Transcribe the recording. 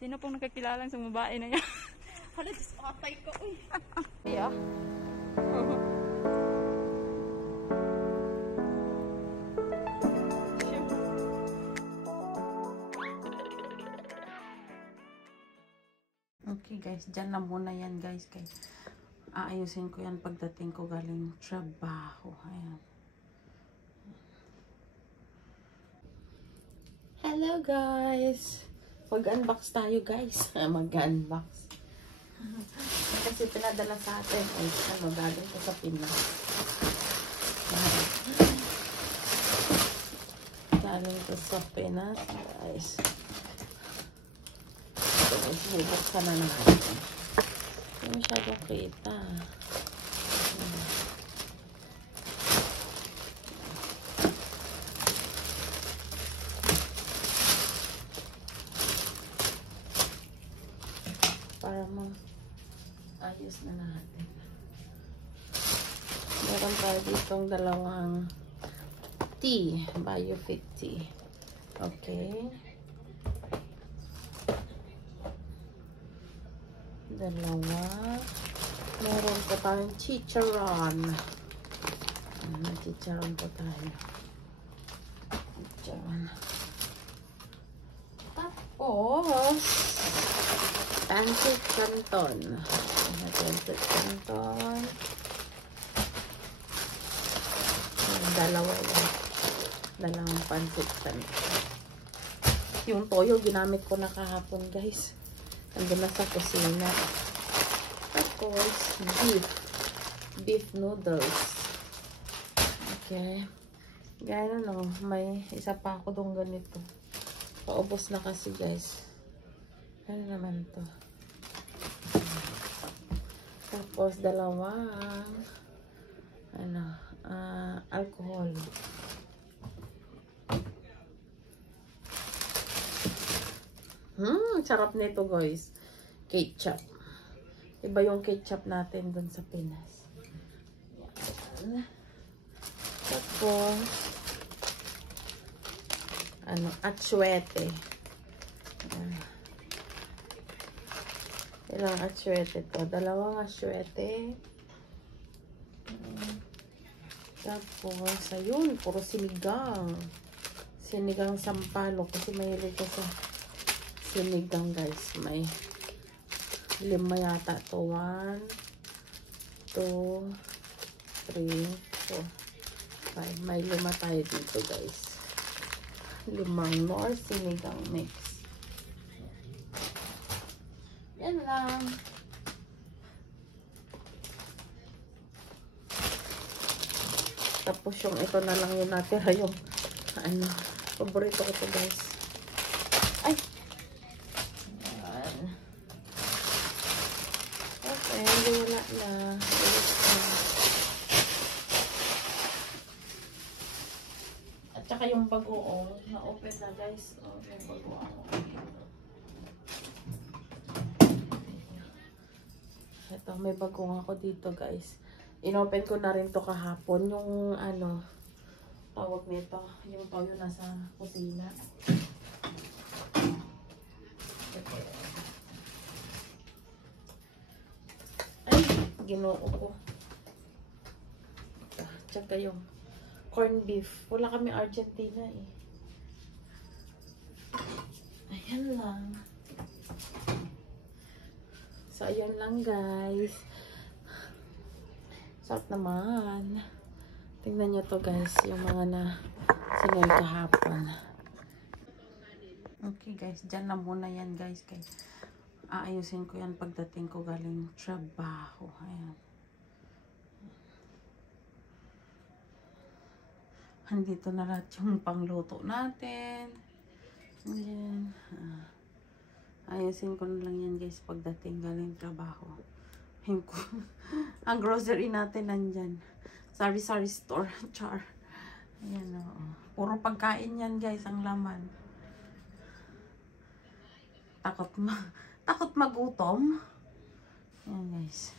Sino pong nakakilala sa babae na yan? Hala, Diyos, patay ko. Uy. Yeah. Okay guys, dyan na muna yan guys. Kaya aayusin ko yan pagdating ko galing trabaho. Ayan. Hello guys! Mag-unbox tayo guys. Mag-unbox. Kasi pinadala sa atin. Ay, ano, galing ko sa Pinas. Galing ko sa Pinas guys. Bubuksan na natin. Hindi masyadong kita. Para ayos na natin. Meron tayo ditong dalawang tea. Biofit tea. Okay. Dalawa. Meron po tayong chicharon. Chicharon po tayo. Chicharon. Tapos, pancit canton. Pancit canton. Dalawa yan. Dalawang pancit canton. Yung toyo, ginamit ko na kahapon, guys. Andun na sa kusina. Tapos, beef noodles. Okay. Gaya no, may isa pa ako dong ganito. Paubos na kasi, guys. Ano naman to? Tapos, dalawang alcohol. Sarap nito guys. Ketchup. Iba yung ketchup natin dun sa Pinas. Yan. Tapos, atsuete. Ilang atsuete to? Dalawang atsuete. Tapos, ayun, puro sinigang. Sinigang sampalo. Kasi mahilig ko sa sinigang guys. May 5 yata to. 1, 2, 3, 4, 5. May 5 tayo dito guys. 5 more sinigang mix. Yan lang. Tapos yung ito na lang yung natira, yung paborito ko to guys. Ay! Ayan. Okay, wala na. At saka yung bagoong, na-open na guys. Yung bagoong. Ito, may bagoong ako dito guys. Inopen ko na rin to kahapon. Yung tawag nito. Yung toyo nasa kusina. Ay, ginoo ko. Tsaka yung corn beef. Wala kami Argentina eh. Ayan lang. So, ayan lang guys. Sarap naman. Tingnan nyo to guys. Yung mga na sinay kahapon. Okay guys. Dyan na muna yan guys. Kaya aayusin ko yan pagdating ko galing trabaho. Ayan. Andito na lahat yung pangluto natin. Ayan. Ayusin ko na lang yan guys pagdating galing trabaho. Ang grocery natin nandyan. Sari-sari store. Char. Ayan o. Puro pagkain yan guys ang laman. Takot magutom. Ayan guys.